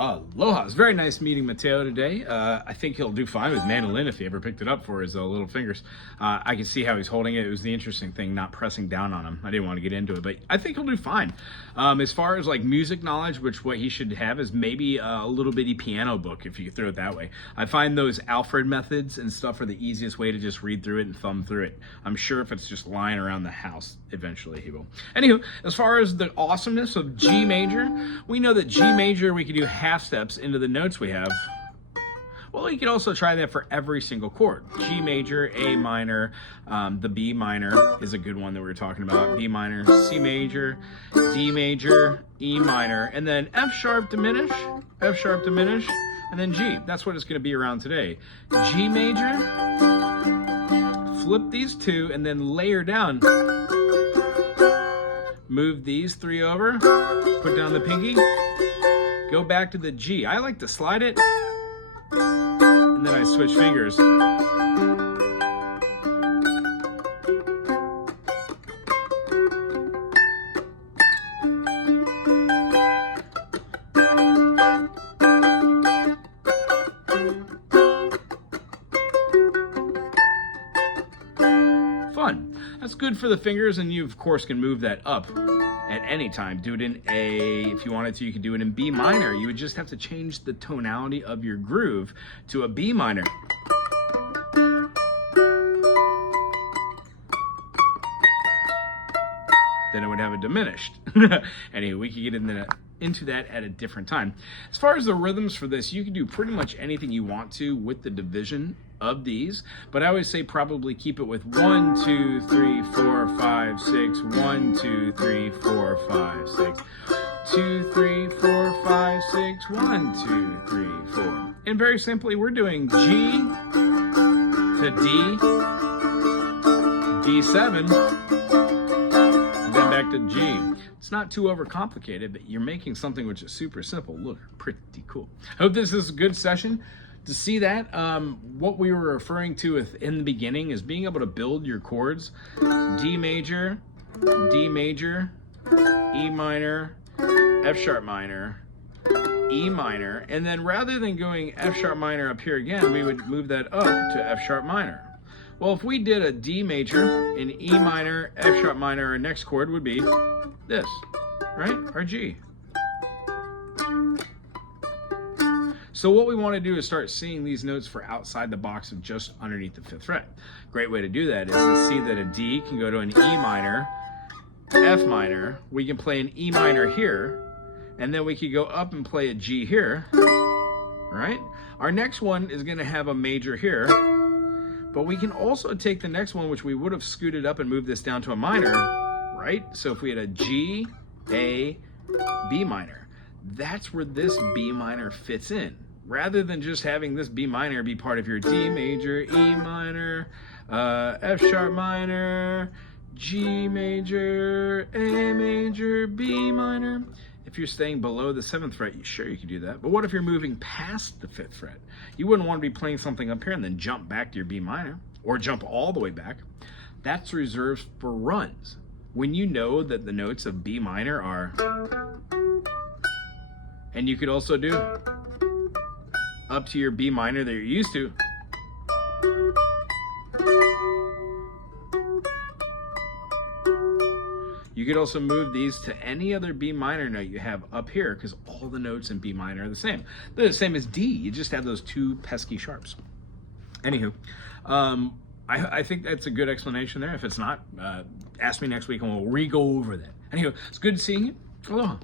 Aloha. It's very nice meeting Mateo today. I think he'll do fine with mandolin if he ever picked it up for his little fingers. I can see how he's holding it. It was the interesting thing, not pressing down on him. I didn't want to get into it, but I think he'll do fine. As far as like music knowledge, which what he should have is maybe a little bitty piano book, if you could throw it that way. I find those Alfred methods and stuff are the easiest way to just read through it and thumb through it. I'm sure if it's just lying around the house, eventually he will. Anywho, as far as the awesomeness of G major, we know that G major, we can do half steps into the notes we have. Well, you can also try that for every single chord. G major, A minor, the B minor is a good one that we were talking about. B minor, C major, D major, E minor, and then F sharp diminish, and then G. That's what it's going to be around today. G major, flip these two, and then layer down. Move these three over, put down the pinky, go back to the G. I like to slide it, and then I switch fingers. Fun. That's good for the fingers, and you of course can move that up at any time. Do it in A. If you wanted to, you could do it in B minor. You would just have to change the tonality of your groove to a B minor. Then it would have a diminished. Anyway, we could get into that at a different time. As far as the rhythms for this, you can do pretty much anything you want to with the division of these, but I always say probably keep it with 1, 2, 3, 4, 5, 6, 1, 2, 3, 4, 5, 6, 2, 3, 4, 5, 6, 1, 2, 3, 4. And very simply, we're doing G to D, D7, then back to G. It's not too overcomplicated, but you're making something which is super simple. Look, pretty cool. Hope this is a good session. To see that, what we were referring to in the beginning is being able to build your chords. D major, E minor, F sharp minor, E minor, and then rather than going F sharp minor up here again, we would move that up to F sharp minor. Well, if we did a D major, an E minor, F sharp minor, our next chord would be this, right? Our G. So what we want to do is start seeing these notes for outside the box of just underneath the 5th fret. Great way to do that is to see that a D can go to an E minor, F minor. We can play an E minor here, and then we could go up and play a G here, right? Our next one is going to have a major here, but we can also take the next one, which we would have scooted up and moved this down to a minor, right? So if we had a G, A, B minor, that's where this B minor fits in. Rather than just having this B minor be part of your D major, E minor, F sharp minor, G major, A major, B minor. If you're staying below the 7th fret, sure you can do that. But what if you're moving past the 5th fret? You wouldn't want to be playing something up here and then jump back to your B minor, or jump all the way back. That's reserved for runs. When you know that the notes of B minor are, and you could also do up to your B minor that you're used to. You could also move these to any other B minor note you have up here, because all the notes in B minor are the same. They're the same as D. You just have those two pesky sharps. Anywho, I think that's a good explanation there. If it's not, ask me next week and we'll re-go over that. Anywho, it's good seeing you. Aloha.